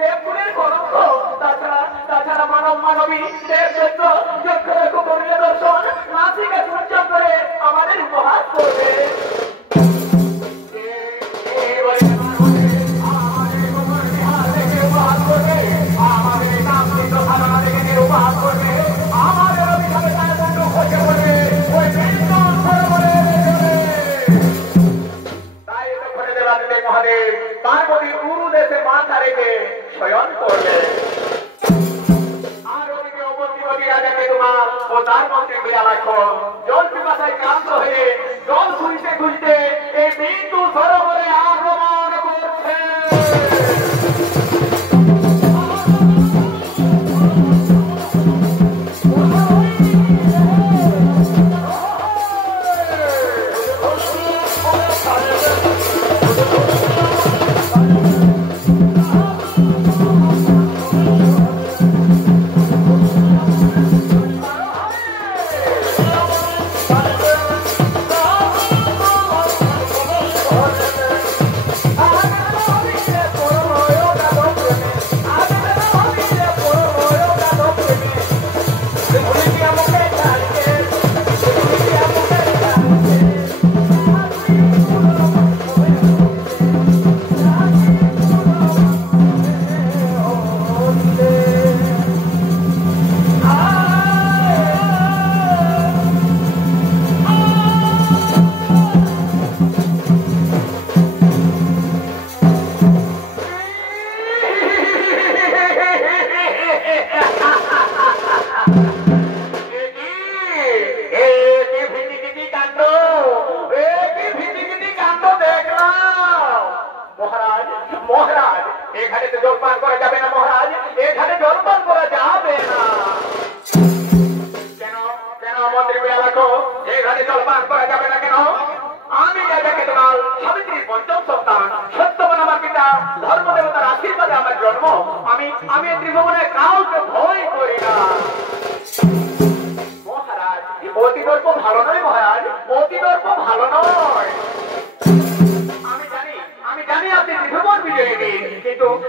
দেবগুণের কলঙ্ক, তাছাড়া মানব মানবী দেবদত্ত যক্ষরক্ষ করিলে দর্শন নাসিকা পূজা করে আমাদের উপহাস করবে। পার্বতী গুরু দেশে মাথা রেখে শয়ন করলে। আর ওদিকে অবন্তিবতী রাজা কেতুমাল ও তার মন্ত্রী বিড়ালাক্ষ জল পিপাসায় ক্লান্ত হয়ে জল খুঁজতে খুঁজতে এই বিন্দু সরোবরে আক্রমণ করছে।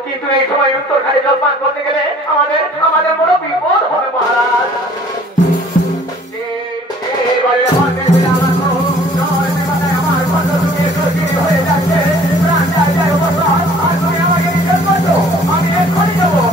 কিন্তু এই সময় উত্তর খালি জলপান করতে গেলে আমাদের বড় বিপদ হবে মহারাজ। আমি এক্ষুনি যাবো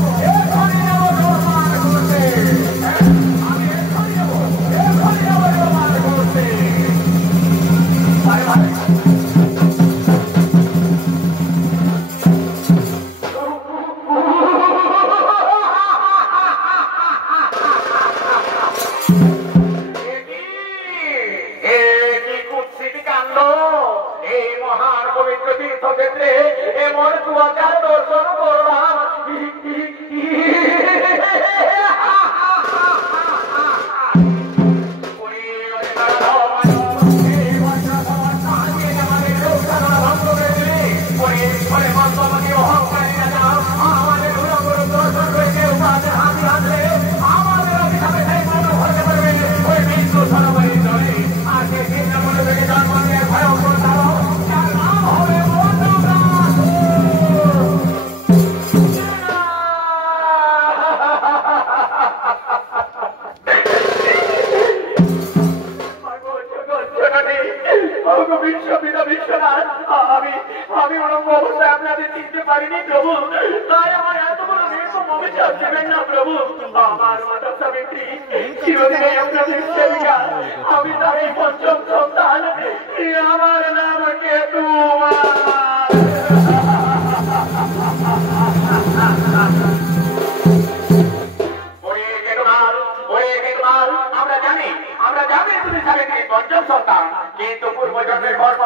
আমরা জানি তুমি সাবিত্রী পঞ্চম সন্তান, কিন্তু পূর্বজন্মের কর্ম